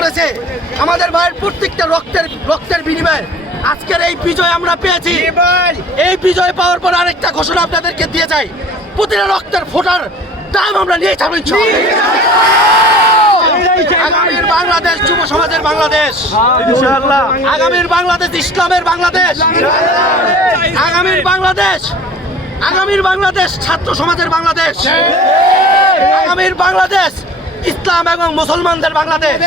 করেছে, আমাদের ভাইয়ের প্রত্যেকটা রক্তের বিনিময়ে আজকের এই বিজয় আমরা পেয়েছি। এই বিজয় পাওয়ার পর আরেকটা ঘোষণা আপনাদেরকে দিয়ে যাই, প্রতিটা রক্তের ফোটার দাম আমরা নিয়ে যাবো আগামীর বাংলাদেশ যুব সমাজের বাংলাদেশ, আগামীর বাংলাদেশ ইসলামের বাংলাদেশ, আগামীর বাংলাদেশ ছাত্র সমাজের বাংলাদেশ, আগামীর বাংলাদেশ ইসলাম এবং মুসলমানদের বাংলাদেশ।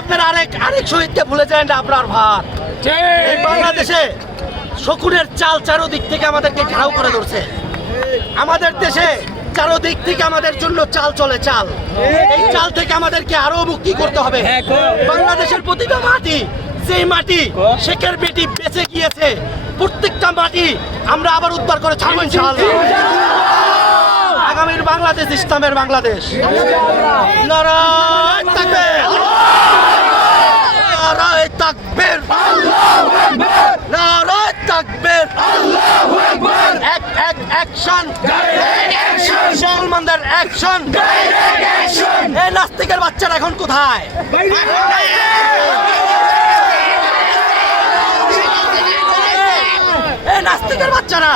আপনারা আরেক শহীদকে ভুলে যায় না, আপনার ভাত এই বাংলাদেশে শকুনের চাল চারোদিক থেকে আমাদেরকে ঘেরাও করে ধরছে। আমাদের দেশে চারোদিক থেকে আমাদের জন্য চাল চলে, চাল এই চাল থেকে আমাদেরকে আরো মুক্তি করতে হবে। বাংলাদেশের প্রতিটা মাটি, সেই মাটি শেখের বেটি বেঁচে গিয়েছে, প্রত্যেকটা মাটি আমরা আবার উদ্ধার করে ছাড়বো ইনশাআল্লাহ। আগামীর বাংলাদেশ ইসলামের বাংলাদেশ। নারায়ে তাকবীর, নারায়ে তাকবীর, নারায়ে তাকবীর, অ্যাকশন, মুসলমানদের অ্যাকশন। এই নাস্তিকের বাচ্চারা এখন কোথায়? এই নাস্তিকের বাচ্চারা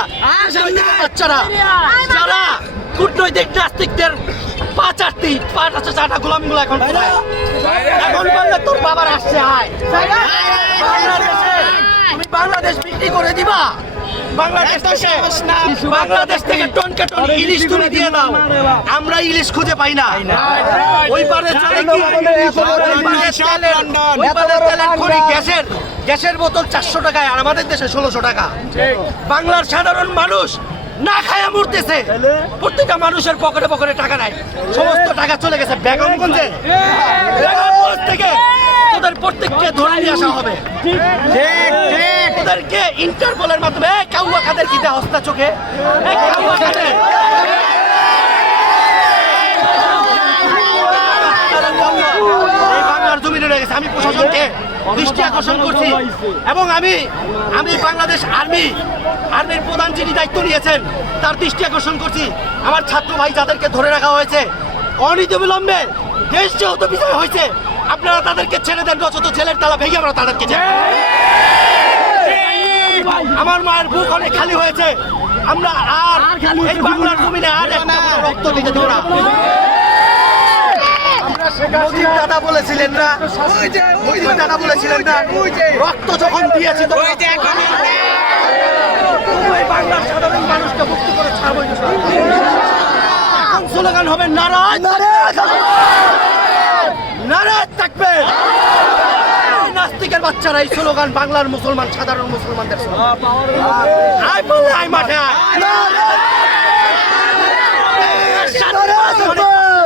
যারা কূটনৈতিক নাস্তিকদের পা চাটা গোলামগুলো এখন কোথায়? এখন বললে তোর বাবার আসছে, আয় তুমি বাংলাদেশ বিক্রি করে দিবা। বাংলাদেশ থেকে টনকে টন ইলিশ তুমি দিয়ে দাও, আমরা ইলিশ খুঁজে পাই না। ওই পারে চলে কি গ্যাসের বোতল 400 টাকায়, আর আমাদের দেশে 1600 টাকা। বাংলার সাধারণ মানুষ না খায়া মরতেছে, প্রত্যেকটা মানুষের পকেটে পকেটে টাকা নাই, সমস্ত টাকা চলে গেছে বেগমগঞ্জে। বেগমগঞ্জ থেকে ওদের প্রত্যেককে ধরে নিয়ে আসা হবে, ওদেরকে ইন্টারপোলের মাধ্যমে কাউয়া খাদের কি দেয় হস্তা চোখে, এই বাংলার জমিনে রয়ে গেছে। আমি প্রশাসনকে দৃষ্টি আকর্ষণ করছি এবং আমি বাংলাদেশ আর্মির প্রধান যিনি দায়িত্ব নিয়েছেন তার দৃষ্টি আকর্ষণ করছি। আমার ছাত্র ভাই যাদেরকে ধরে রাখা হয়েছে অনতিবিলম্বে, দেশ যেহেতু বিজয় হয়েছে, আপনারা তাদেরকে ছেড়ে দেন, নচেত জেলের তালা ভেঙে আমরা তাদেরকে। আমার মায়ের বুক অনেক খালি হয়েছে, আমরা আর এই বাংলার জমিনে আর একটা রক্ত দিতে দেব না। দাদা বলেছিলেন না, দাদা বলেছিলেন না, রক্ত যখন দিয়েছি বাংলার সাধারণ মানুষকে মুক্তি করে ছাড়বো। এখন স্লোগান হবে নারায়ে নারায়ে তাকবীর। নাস্তিকের বাচ্চারা এই স্লোগান বাংলার মুসলমান, সাধারণ মুসলমানদের আয় বলে আয় মাঠে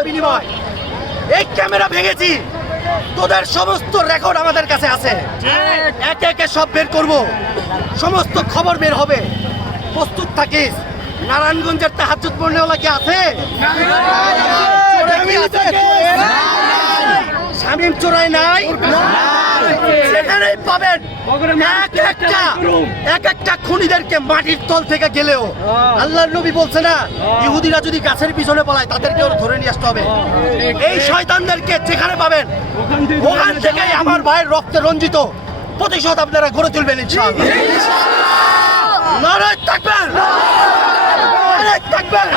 বিনিময়। এই ক্যামেরা ভেঙেছি, তোদের সমস্ত রেকর্ড আমাদের কাছে আছে, একে একে সব বের করব, সমস্ত খবর বের হবে, প্রস্তুত থাকিস। নারায়ণগঞ্জের তাহাজ্জুদ পড়নেওয়ালা কি আছে? শামীম চোরাই নাই, সেখানেই পাবেন এক একটা খুনিদেরকে মাটির তল থেকে গেলেও। আল্লাহর নবী বলছে না, ইহুদিরা যদি গাছের পিছনে পলায় তাদেরকে ধরে নিয়ে আসতে হবে। এই শয়তানদেরকে যেখানে পাবেন ওখান থেকেই আমার ভাইয়ের রক্তে রঞ্জিত প্রতিশোধ আপনারা গড়ে তুলবেন ইনশাআল্লাহ। নারায়ে তাকবীর, নারায়ে তাকবীর।